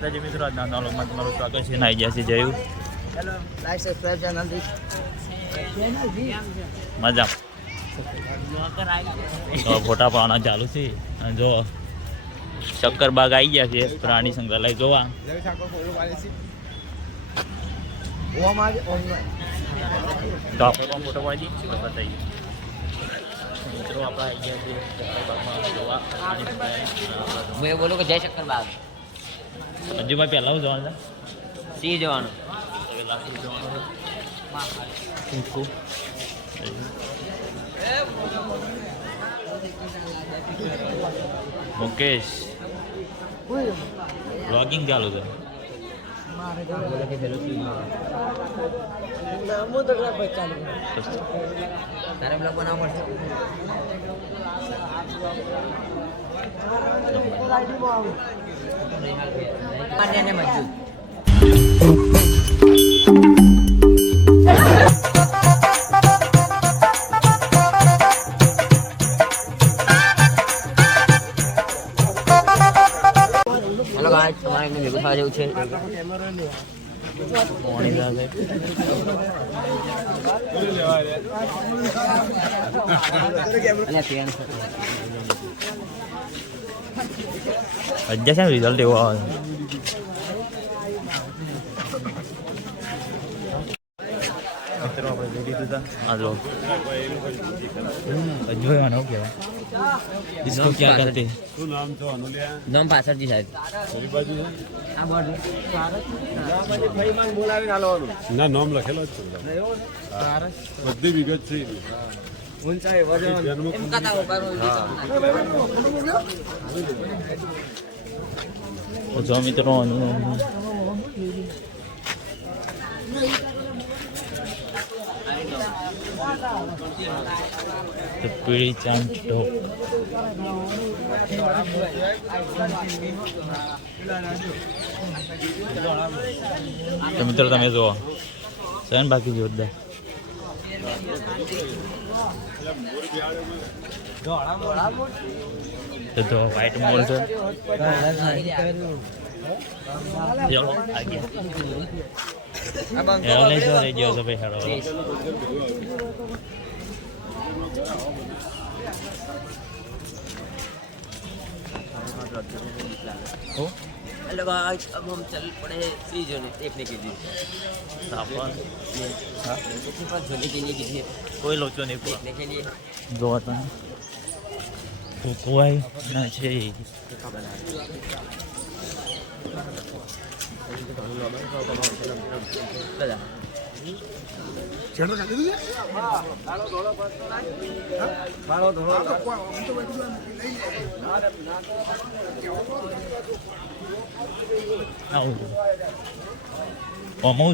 માતાજી મિત્રો આજના નવલોકમાં તમારું સ્વાગત છે. નાઈ ગયા છે જયું. મજા તો ફોટા પાડવાના ચાલુ છે. જો શક્કરબાગ આવી ગયા છે પ્રાણી સંગ્રહાલય જોવા. તો આપણે પણ ફોટો પાડી બતાવીએ. મિત્રો આપણે આવી ગયા છે જોવા. બોલું કે જય શંકર બાગ પહેલાં હું જોવાનું છે? સી જોવાનું. મુકેશ. બ્લોગિંગ ચાલુ છે. તારે બ્લોગ બનાવવા પડશે? માન્ય ને મંજૂર હેલો ગાઈસ તમારે એમને ભેગું થવા જેવું છે પાણી લાગે. અને પેન અજ્જા છે રિઝલ્ટ એવો આવે આપણે જોઈ લીધું હતા આ જો જોવાનું શું કહેવાય इसको क्या कहते हैं શું નામ છો અનુલિયા નામ પાછળથી સાહેબ કઈ બાજુ છે? આ બોર્ડ ના નામ લખેલો જ છે બધા. બધી વિગત છે એની. જન્મ એમ કથા ઉપર તો જો મિત્રો તો પીળી ચાંદ ઢોક. તો મિત્રો તમે જુઓ. છે ને બાકી જોરદાર તો જો વ્હાઈટ મોલ છે. તો ભાઈ હેરો हो? हेलो गाइस अब हम चल पड़े हैं श्री जोने देखने के लिए। जोने के लिए। कोई लोचो नहीं देखने के लिए। हाँ। जो आता है। Kukuay na siya eh. Chero ka dito yan? Balo dolo pa. Balo dolo. Balo pa. Ito ba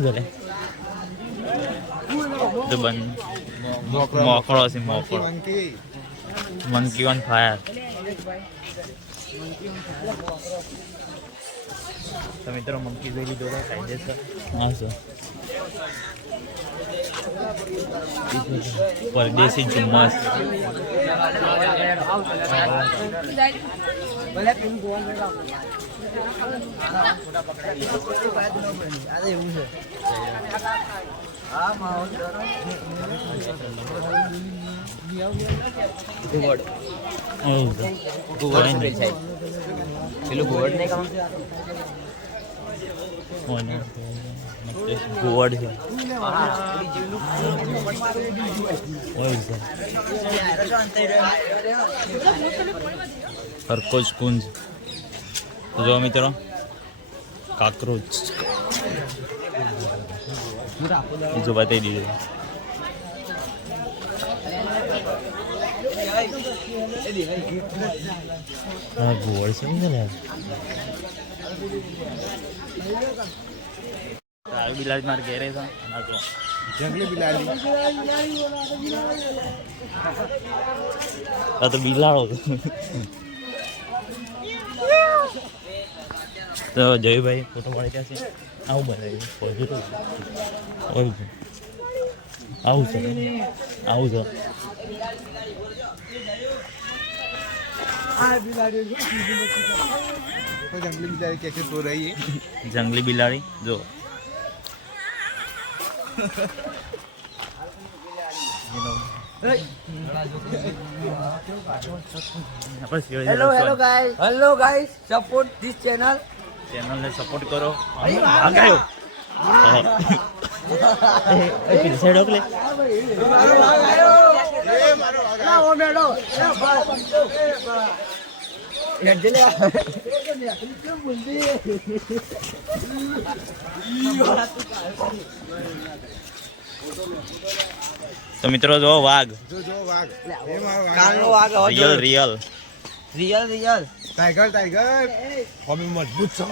rồi đấy. Đừng. Mò cross thì. Monkey on fire તો મિત્રો મંકી જોઈ લીધો હોય કાયદેસર હા સર પરદેશી ચુમ્મસ. ઘુવડ આવું છે ઘુવડ સ્પ્રે છે પેલું ઘુવડ નહીં કામ કોને ગોવડ છે ઓય છે હરકોજ કુંજ તો જો મિત્રો કાકરોચ. જો બતાવી દીધું. હા છે ને આવી બિલાજ મારે ઘેરે છે. જંગલી બિલાડી. આ તો બિલાડો તો જયભાઈ ફોટો મળી ગયા છે? આવું બનાવ્યું પોઝિટિવ આવું છે. આવું છે. જંગલી બિલાડી કે સો રહી જંગલી બિલાડી જો. Hello hello guys hello guys support this channel ચેનલને સપોર્ટ કરો. આગળ સાઈડ ઓકલે તો મિત્રો જો વાઘ. Real real real real tiger tiger અમે મજબૂત છો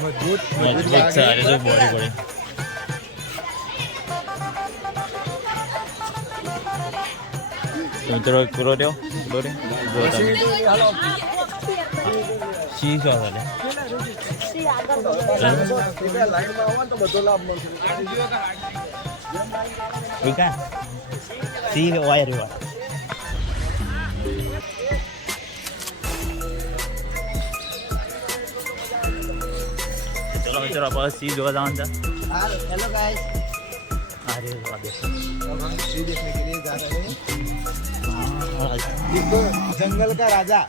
મજબૂત મજબૂત છે અરે જો બોડી બોડી મિત્રો પૂરો દો દોરે જો તમે શી છો હવે લાઈનમાં આવો તો બધો લાભ મળશે बदो लाभ મળશે વિકા સી વાયર વા ચલો મિત્રો આપણે સી જોવા જવાનું છે હેલો ગાઈસ અરે વાહ દેખો अब हम ये देखने के लिए जा रहे हैं हाँ, देखो जंगल का राजा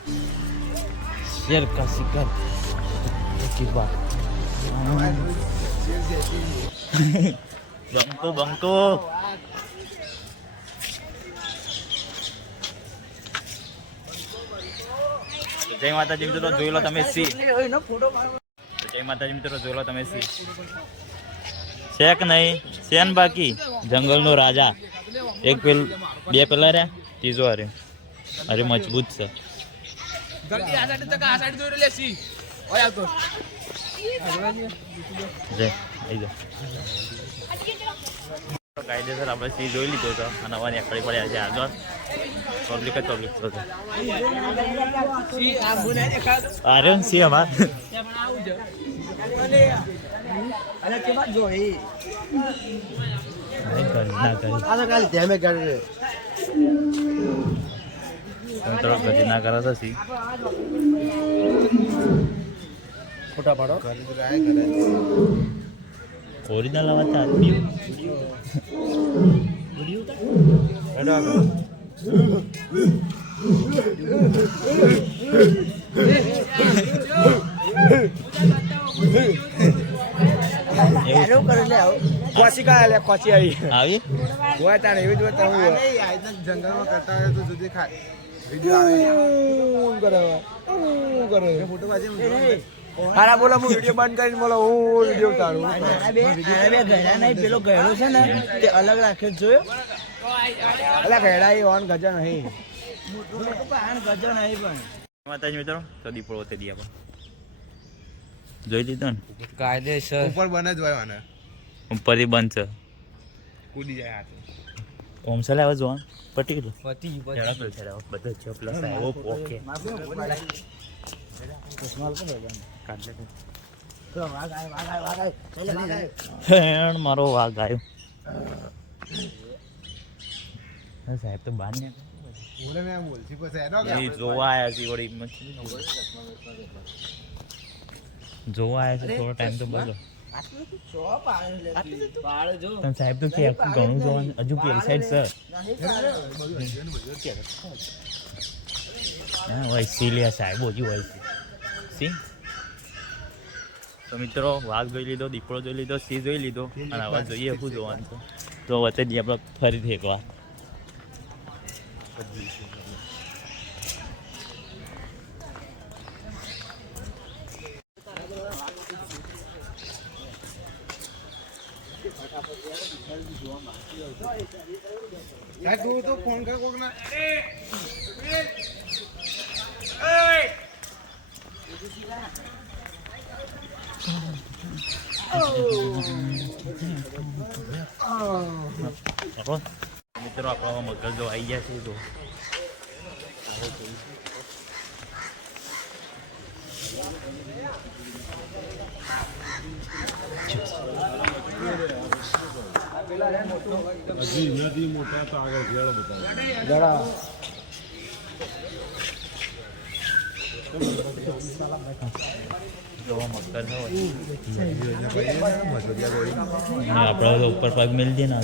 शेर का शिकार की बात शेर जैसे જય માતાજી મિત્રો, જોઈ લો તમે સી. જય માતાજી મિત્રો, જોઈ લો તમે સી. છે કે નહીં છે ને બાકી? જંગલનો રાજા. એક પેલ, બે પેલા રહ્યા, ત્રીજો અરે અરે મજબૂત છે. કાયદેસર આપણે સી જોઈ લીધો હતો, અને અમારી એકડી પડ્યા છે આગળ. પબ્લિક જ પબ્લિક આર્યન સી અમાર. ના કરે તો સી ખોટા પાડો. ઓરિજિનલ આવતા વીડિયો વીડિયો કોશિકા આલે કોશી આવી? આવી હોય તાણે એવી જ હોય તો જંગલમાં કરતા હોય તો સુધી બંધ કરીને બોલો હું વીડિયો ઉતારું. નહીં પેલો ગયેલો છે ને તે અલગ રાખે જોયો? અલા એ ઓન ગજા નહીં. પણ ગજો નહીં પણ માતાજી મિત્રો તો દીપડો તે દી જોઈ લીધો ને? કાયદેસર. ઉપર બને જ ઉપરથી બંધ છે. કૂદી જાય હાથે. ઓમ પટી ગયું. પતિ ઝડપ છે બધો છે પ્લસ આવ્યો ઓકે. કાઢ લે હેણ મારો વાઘ આવ્યો હા, સાહેબ તો બહાર ને બોલે પછી એનો જોવા આવ્યા છે વળી જોવા આવ્યા છે થોડો ટાઈમ તો બોલો. સાહેબ તો કે ઘણું જોવાનું. હજુ પેલી સાઈડ સર હા હોય લે સાહેબ હજુ હોય સી? તો મિત્રો વાઘ જોઈ લીધો દીપડો જોઈ લીધો સિંહ જોઈ લીધો. અને આવા જોઈએ શું જોવાનું તો વચ્ચે આપણે ફરીથી એકવાર. તું ફોન કર કોક ના બરાબર મિત્રો આપણા મગર જો આવી ગયા છે તો. હજી એનાથી મોટા તો આગળ ઘેરો બતાવે. આપણે તો ઉપર પગ મેળ દે ને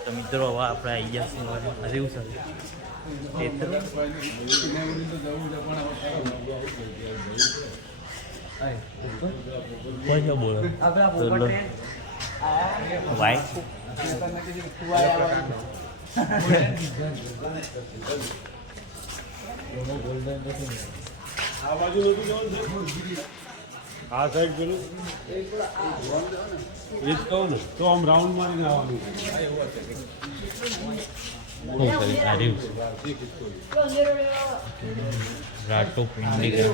તો મિત્રો હવે આપણે આવી જશું છીએ હરે એવું સર કોઈ બોલો તો વાઈટ આ બાજુ નતું જવાનું છે? આ સાઈડ પેલું એ જ કહું ને તો આમ રાઉન્ડ મારીને આવવાનું છે બહુ સરસ સારી રાટો પિંડી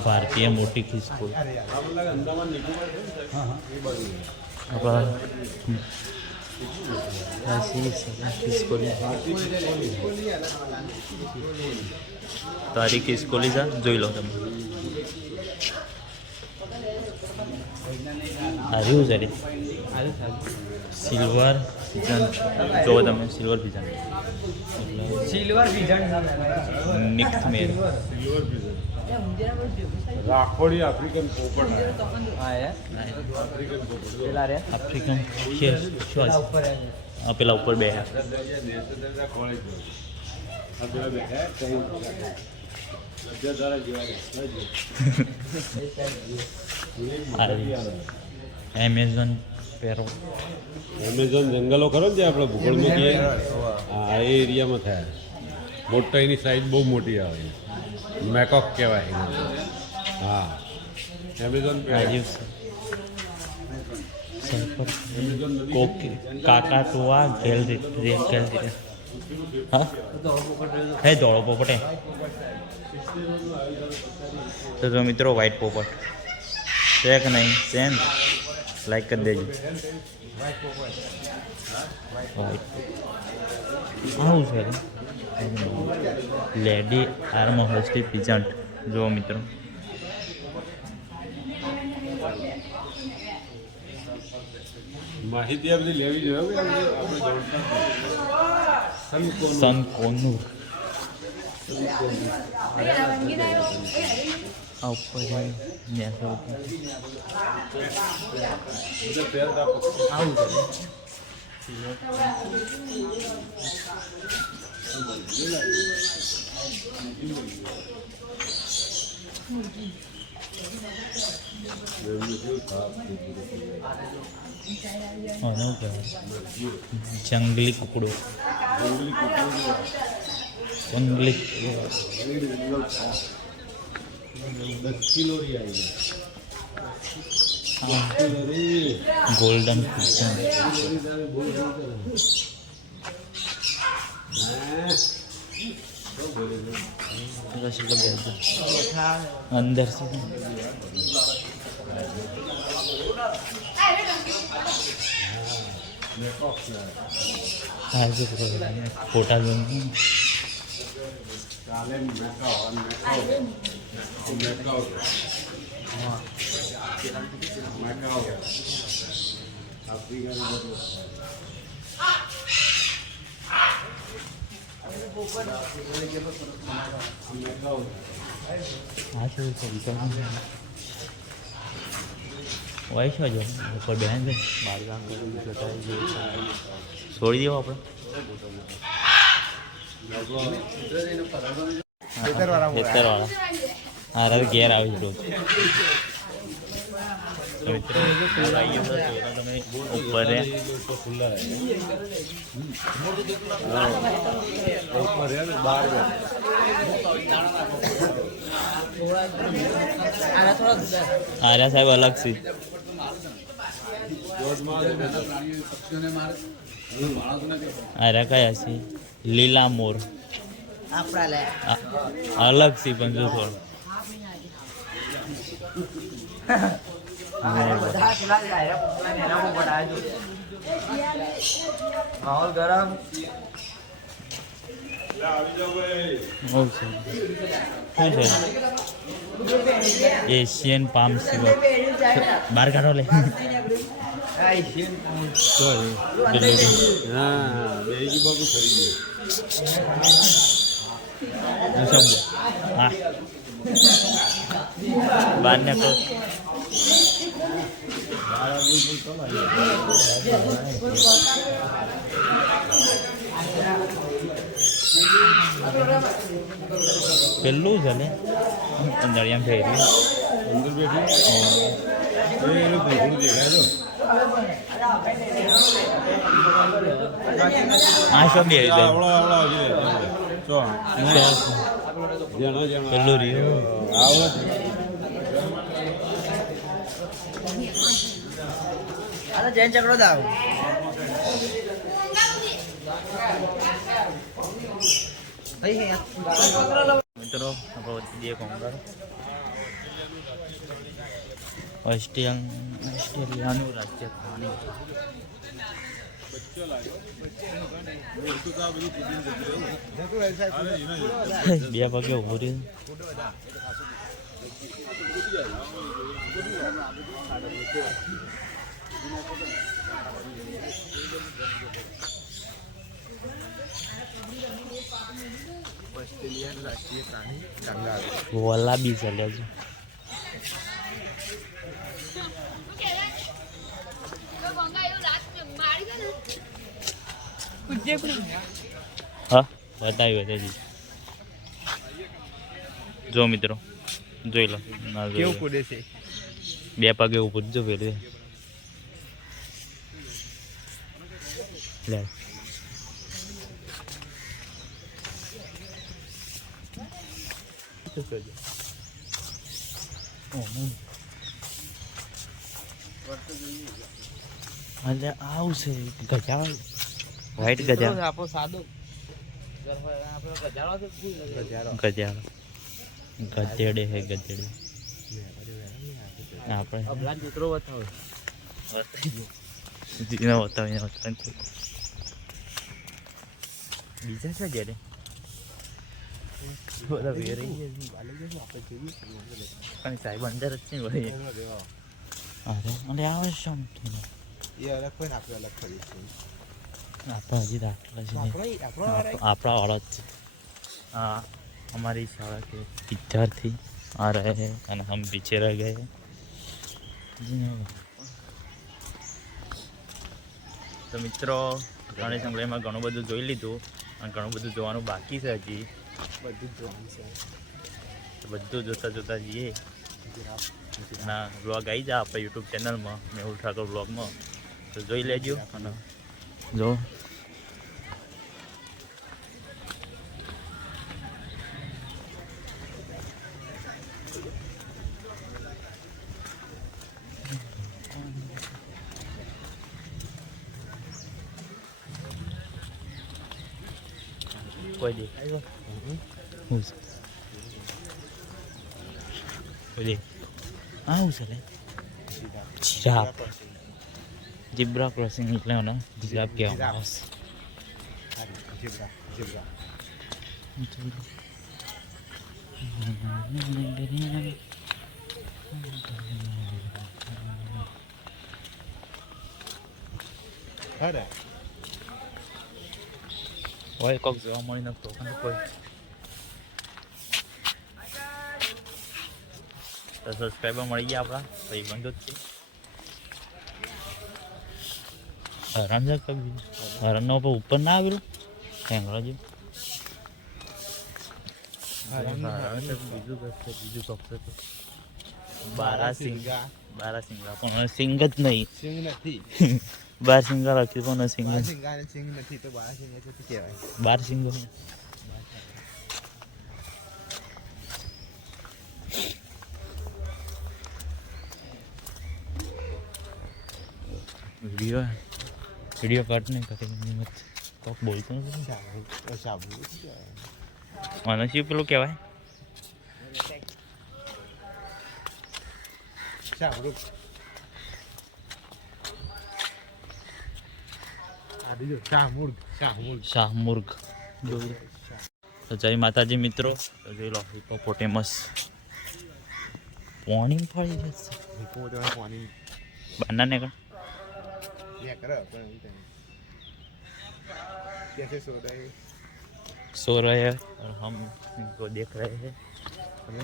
ભારતીય મોટી ખિસકો આપણે લાગે અંદામાન નિકોબાર છે ને સાહેબ? એ બાજુ તારી ખિસકોલી છે જોઈ લો તમે હાર્યું છે રે સિલ્વર પિજન જો તમે સિલ્વર પિજન સિલ્વર પીઝન નિક્થ મેર સિલ્વર પીઝર રાખોડી આફ્રિકન પોપટ હા એ? આફ્રિકન પોપટ પેલા રે? આફ્રિકન છે શું આ પેલા ઉપર બે દરિયા નેચર દરિયા ખોળે જ હોય. આ પેલા છે. એમેઝોન પેરો. એમેઝોન જંગલો ખરો ને જે આપણે ભૂગોળમાં હા એ એરિયામાં થયા. મોટા એની સાઈઝ બહુ મોટી આવે. મેકોક કહેવાય. હા. એમેઝોન રાજીવ કોકે, કાકા ટોવા ગેલરી ગેલરી. હા? હે જોડો પોપટે તો જો મિત્રો વ્હાઈટ પોપટ. છે નહીં? સેન લાઈક કરી દેજો. આવું છે લેડી આર્મ હોસ્ટી પિજન્ટ જુઓ મિત્રો માહિતી લેવી જોઈએ આપણે આપણે જાણતા જ નથી. સનકોનો. સન કોનું આ ઉપર નેસો બધા પહેરતા પક્ષી. આવું છે આનું કહેવાય જંગલી કુકડો જંગલી દક્ષિણોરી આવી ગોલ્ડન કિચન અંદર ફોટા જોઈને. કાલે હોય છે જો ઉપર બેન છે? છોડી દેવો આપણે. ખેતરવાળા હા રાત ઘેર આવે છે રોજ. તો મિત્રો આવીએ તો જોતા તમે ઉપર. રે લોકો ખુલ્લા રહે ઉપર રહે ને બહાર રહે આના થોડા જુદા આર્યા સાહેબ અલગ છે. આર્યા કયા છે? લીલા મોર. અલગ છે પણ જો થોડું. માહોલ ગરમ. એશિયન પામ સિવપ બહાર કાઢો લે. હા. બહાર ને તો પેલું છે ને અંદરિયામ થઈ રહ્યું અંદર બેઠી એ એનું ભૂખું દેખાય તો આ શું બે રીતે આવડો આવડો હજી રે ચો જેનો જેનો પેલું રહ્યું. આવડો આ જૈન ચકડો દાવ. મિત્રો આપણે કરો ઓસ્ટ્રેલિયન રાજ્ય બે પગે ઉભું રહ્યું. ઓસ્ટ્રેલિયન રાષ્ટ્રીય પ્રાણી કંગારૂ વોલા બી ચાલ્યા છે હા બતાવ્યું જો. મિત્રો જોઈ લો. ના જોઈ. બે પગે ઉપર જો પેલું. લે. અને આવું છે ગજા વ્હાઈટ ગજા આપણો સાદો. ગજાડો ગજેડે હે ગજેડે. આપણે અબલા મિત્રો બતાવો. જીને બતાવીને બતાવીને બીજા છે ઘેરે? પણ સાહેબ અંદર જ છે વળી. અરે આવે આપણે હજી આપણા વાળો છે. હા અમારી શાળા કે વિદ્યાર્થી. આ રહે અને હમ પીછે રહ ગયે તો મિત્રો ગણેશ સંગ્રહમાં ઘણું બધું જોઈ લીધું. અને ઘણું બધું જોવાનું બાકી છે હજી. બધું જોવાનું છે. બધું જોતા જોતા જઈએ. ના બ્લોગ આવી જાય આપણે યુટ્યુબ ચેનલમાં મેહુલ ઠાકોર બ્લોગમાં તો જોઈ લેજો. અને જો. કોઈ દેખાય હું છે? કોઈ દેખ આ શું છે લે જીરાફ જીબ્રા ક્રોસિંગ એટલે ને જીરાફ કહેવામાં આવે જીબ્રા જીબ્રા અરે હોય કોક જોવા મળી નતો કોઈ તો સબસ્ક્રાઈબર મળી ગયા આપણા ભાઈ બંધો જ છે હરણ છે કબી હરણનો ઉપર ઉપર ના આવેલું ઠેંગડો જે હરણ છે બીજું કશે બીજું કપશે તો બારાસિંગ બારાસિંગા પણ સિંગ જ નહીં સિંગ નથી બાર સિંગા રાખ્યું પણ સિંગ બાર સિંગ ને સિંગ નથી તો બાર સિંગ એટલે કહેવાય? બાર સિંગો વીડિયો વીડિયો કટ નહીં કરે વચ્ચે કોક બોલતો નથી. સાબુ મને શું પેલું કહેવાય? સાબુ આ બીજું શાહમુર્ગ શાહમુર્ગ શાહમુર્ગ તો જય માતાજી મિત્રો તો જોઈ લો હિપોપોટેમસ પોણી ફરી જશે બાના ને कैसे सो रहे हैं सो रहे हैं और हम इनको देख रहे हैं अभी।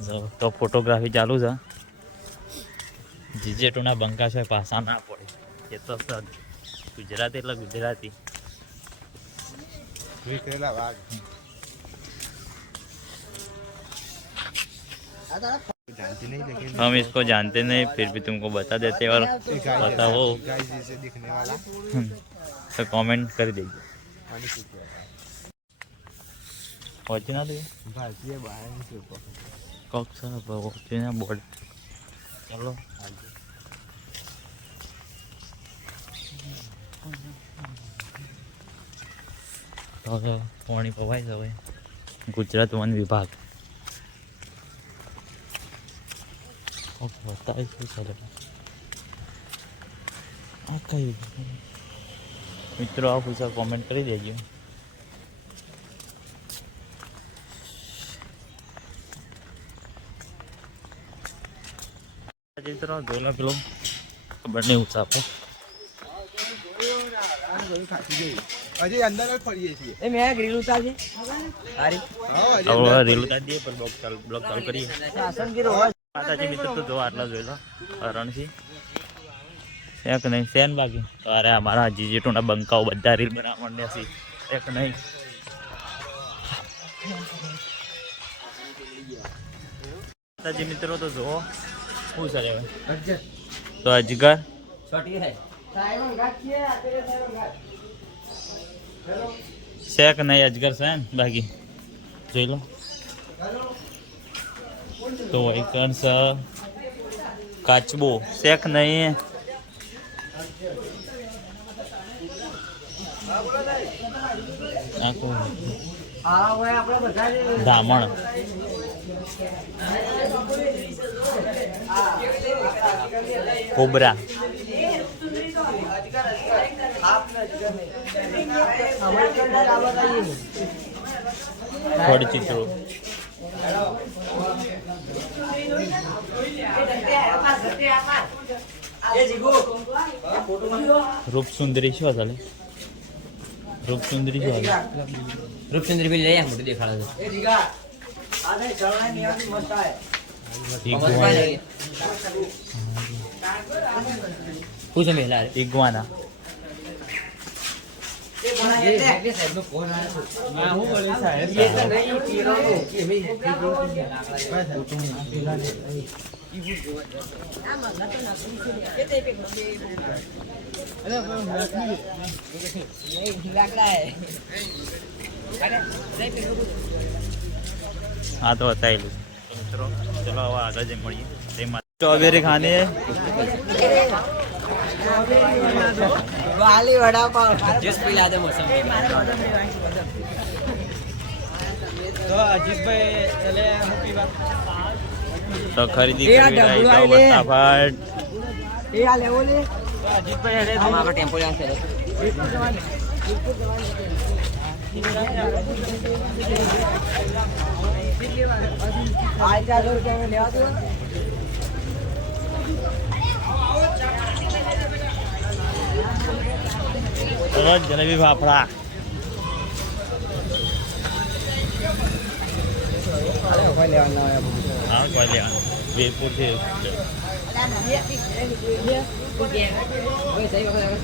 જો તો ફોટોગ્રાફી ચાલુ છે જીજે ટુના બંકા છે પાસા ના પડે એ તો સદ ગુજરાતી એટલે ગુજરાતી विकेला वाघ जानती नहीं लेकिन हम इसको जानते नहीं फिर भी तुमको बता देते और बताओ गाय जैसे दिखने वाला तो कमेंट कर दीजिए पानी पी के आता ઓરિજિનલ है। भारतीय बाहर से ऊपर કોક છે ઓરિજિનલ બોર્ડ ચલો તો તો પાણી પવાય હવે. ગુજરાત વન વિભાગ. કોક શું ચાલે. આ મિત્રો આ પૂછા કોમેન્ટ કરી દેજો. મિત્રો ધોલા પેલો ખબર નહીં ઉછાપો હજી અંદર જ ફરીએ છીએ. એ મેં ગ્રીલ ઉતારી. સારી હા હજી હવે રેલ ઉતારી દઈએ પણ બ્લોક ચાલુ બ્લોક ચાલુ કરીએ. આસન ગીરો માતાજી મિત્ર તો જો આટલા જોઈ લો. રણસી એક નહીં સેન બાકી અરે અમારા જીજી ટુના બંકાઓ બધા રીલ બનાવવા માંડ્યા છે. એક નહીં. માતાજી મિત્રો તો જુઓ. શું છે હવે? તો અજગર છોટી હે સાહેબ ગાત આ તેરે સાહેબ ગાત શેક નહીં અજગર સાહેબ બાકી. જોઈ લો. તો એકણ છે કાચબો. શેક નહીં. ધામણ. કોબરા. ચિત્રો રૂપસુંદરી શું ચાલે રૂપસુંદરી શું ચાલે રૂપસુંદરી બી લઈ મોટું દેખાડે છે. પૂછો મેલા હા તો અત્યારે. મિત્રો ચલો હવે આગળ જે મળીએ. સ્ટ્રોબેરી ખાને વાલી વડાપાવ જસ પીલા દે મોસમ તો અજીતભાઈ ચલે હું પીવા તો ખરીદી કરી રહી તો ફટાફટ એ આ લેવો લે. અજીતભાઈ અરે આપણે ટેમ્પો જાન છે આ ચાલો તમે લેવા દો. જલેબી ફાફડા હા કોઈ લેવાનું વીરપુર વખત